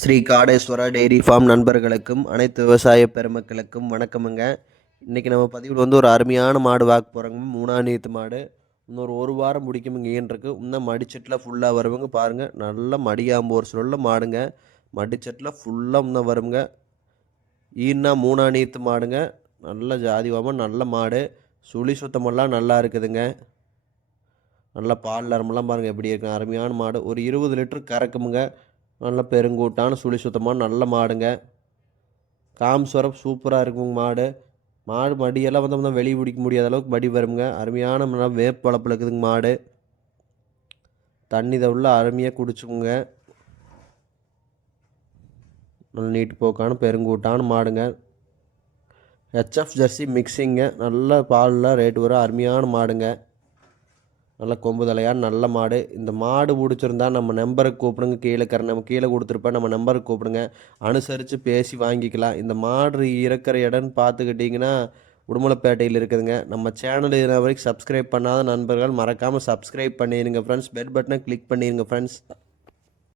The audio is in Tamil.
ஸ்ரீ காடேஸ்வரா டெய்ரி ஃபார்ம் நண்பர்களுக்கும் அனைத்து விவசாய பெருமக்களுக்கும் வணக்கமுங்க. இன்றைக்கி நம்ம பதிவில் வந்து ஒரு அருமையான மாடு வாக்கு போகிறோங்க மூணாம் நீத்து மாடு. இன்னொரு ஒரு வாரம் முடிக்குமுங்க ஈன்றிருக்கு இன்னும் மடிச்சட்டில் ஃபுல்லாக வருவங்க பாருங்கள் நல்ல மடியாம்பு ஒரு சொல்ல மாடுங்க. மடிச்சட்டில் ஃபுல்லாக இன்னும் வருங்க ஈன்னா மூணாம் நீத்து மாடுங்க. நல்ல ஜாதிவாம நல்ல மாடு. சுழி சுத்தமெல்லாம் நல்லா இருக்குதுங்க. நல்லா பால் நரம்பெல்லாம் பாருங்கள் எப்படி இருக்குங்க. அருமையான மாடு. ஒரு இருபது லிட்டர் கறக்குமுங்க. நல்ல பெருங்கூட்டான சுழி சுத்தமான நல்ல மாடுங்க. காம்ஸ்வரம் சூப்பராக இருக்குங்க மாடு. மாடு மடியெல்லாம் வந்து வந்து வெளியே பிடிக்க முடியாத அளவுக்கு மடி வருங்க அருமையான நல்லா வேப்பளப்பில் இருக்குதுங்க மாடு. தண்ணி உள்ள அருமையாக குடிச்சுக்குங்க. நல்ல நீட்டு போக்கான பெருங்கூட்டான மாடுங்க. ஹெச்எஃப் ஜெர்சி மிக்சிங்க நல்ல பாலில் ரேட்டு வரும் அருமையான மாடுங்க. நல்ல கொம்பு தலையாக நல்ல மாடு. இந்த மாடு பிடிச்சிருந்தா நம்ம நம்பருக்கு கூப்பிடுங்க. கீழே கர நம்ம கீழே கொடுத்துருப்பேன். நம்ம நம்பருக்கு கூப்பிடுங்க. அனுசரித்து பேசி வாங்கிக்கலாம். இந்த மாடு இறக்குற இடம்னு பார்த்துக்கிட்டிங்கன்னா உடுமலைப்பேட்டையில் இருக்குதுங்க. நம்ம சேனல் இது வரைக்கும் சப்ஸ்கிரைப் பண்ணாத நண்பர்கள் மறக்காமல் சப்ஸ்கிரைப் பண்ணிடுங்க ஃப்ரெண்ட்ஸ் பெல் பட்டனை கிளிக் பண்ணிடுங்க ஃப்ரெண்ட்ஸ்